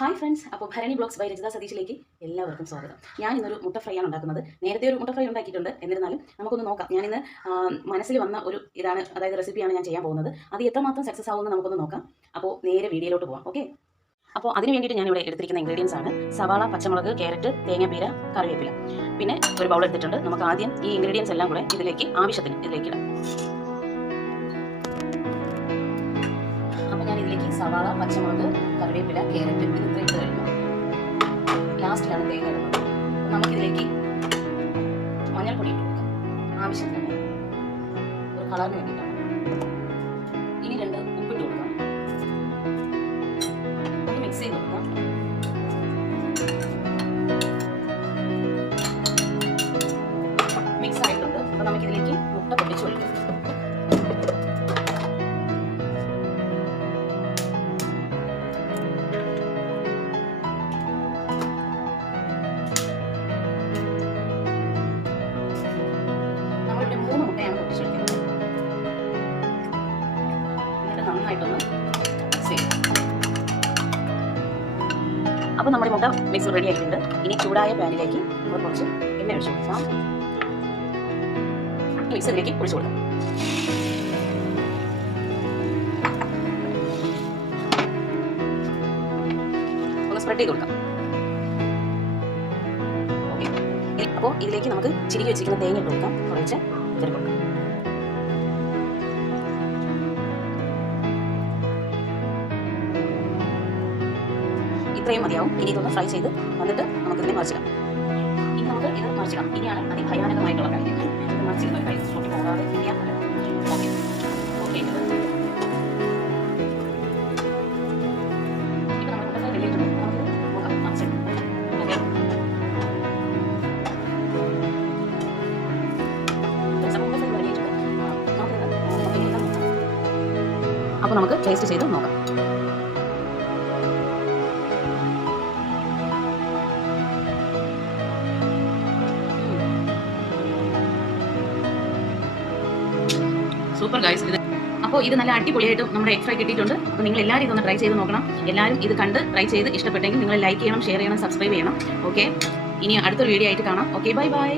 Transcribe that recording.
Hi friends അപ്പോൾ Bharani blogs by Rajitha സതീഷിലേക്ക് എല്ലാവർക്കും സ്വാഗതം. ഞാൻ ഇന്നൊരു മുട്ട ഫ്രൈ ആണ് ഉണ്ടാക്കുന്നത്. നേരത്തെ ഒരു മുട്ട ഫ്രൈ ഉണ്ടാക്കിയിട്ടുണ്ട്. എന്നിരുന്നാലും നമുക്കൊന്ന് നോക്കാം. ഞാനിന്ന് മനസ്സിൽ വന്ന ഒരു ഇതാണ് അതായത് റെസിപ്പിയാണ് ഞാൻ ചെയ്യാൻ പോകുന്നത്. അത് എത്രമാത്രം സക്സസ് ആവുമെന്ന് നമുക്കൊന്ന് നോക്കാം. അപ്പോൾ നേരെ വീഡിയോയിലോട്ട് പോകാം ഓക്കെ അപ്പോൾ അതിന് വേണ്ടിയിട്ട് ഞാനിവിടെ എടുത്തിരിക്കുന്ന ഇൻഗ്രീഡിയൻസ് ആണ് സവാള പച്ചമുളക് കാരറ്റ് തേങ്ങാപ്പീര കറിവേപ്പില. പിന്നെ ഒരു ബൗൾ എടുത്തിട്ടുണ്ട്. നമുക്ക് ആദ്യം ഈ ഇൻഗ്രീഡിയൻസ് എല്ലാം കൂടെ ഇതിലേക്ക് ആവശ്യത്തിന് ഇതിലേക്ക് ഇടാം. അപ്പോൾ ഞാൻ ഇതിലേക്ക് സവാള പച്ചമുളക് കറിവേപ്പില ക്യാരറ്റ് ഇത് ഇത്ര ഇട്ട് കഴിഞ്ഞു ലാസ്റ്റിലാണ് തേങ്ങ ഇടുന്നത്. നമുക്കിതിലേക്ക് മഞ്ഞൾപ്പൊടി ഇട്ട് കൊടുക്കാം. ആവശ്യത്തിന് ഒരു കളറിന് വേണ്ടിയിട്ടാണ്. നന്നായിട്ടൊന്ന് അപ്പൊ നമ്മുടെ മുട്ട മിക്സ് റെഡി ആയിട്ടുണ്ട്. ഇനി ചൂടായ പാനിലേക്ക് നമ്മൾ കുറച്ച് എണ്ണ ഒഴിച്ചു കൊടുക്കാം. മിക്സ് ഇതിലേക്ക് ഒഴിച്ചു കൊടുക്കാം. ഒന്ന് സ്പ്രെഡ് ചെയ്ത് കൊടുക്കാം. അപ്പോൾ ഇതിലേക്ക് നമുക്ക് ചിരി വെച്ചിരിക്കുന്ന തേങ്ങ ഇട്ട് കൊടുക്കാം. കുറച്ച് ഇതിൽ ഇത്രയും മതിയാവും. ഇനി ഇതൊന്ന് ഫ്രൈ ചെയ്ത് വന്നിട്ട് നമുക്ക് ഇതിനെ മറിച്ചിടാം. ഇനി നമുക്ക് ഇത് മറിച്ചിടാം. ഇനിയാണ് അതിഭയാനകമായിട്ടുള്ള കാര്യങ്ങൾ മറിച്ചിടുന്ന കൈ പൊട്ടി പോകാതെ ഇരിക്കാൻ ഓക്കെ. ഓക്കെ അപ്പോൾ നമുക്ക് ടേസ്റ്റ് ചെയ്ത് നോക്കാം. സൂപ്പർ ഗൈസ് ഇത് അപ്പോൾ ഇത് നല്ല അടിപൊളിയായിട്ട് നമ്മുടെ എക്സ്ട്രാ കിട്ടിയിട്ടുണ്ട്. അപ്പോൾ നിങ്ങൾ എല്ലാവരും ഇതൊന്ന് ട്രൈ ചെയ്ത് നോക്കണം. എല്ലാവരും ഇത് കണ്ട് ട്രൈ ചെയ്ത് ഇഷ്ടപ്പെട്ടെങ്കിൽ നിങ്ങൾ ലൈക്ക് ചെയ്യണം ഷെയർ ചെയ്യണം സബ്സ്ക്രൈബ് ചെയ്യണം. ഓക്കെ ഇനി അടുത്തൊരു വീഡിയോ ആയിട്ട് കാണാം. Okay bye bye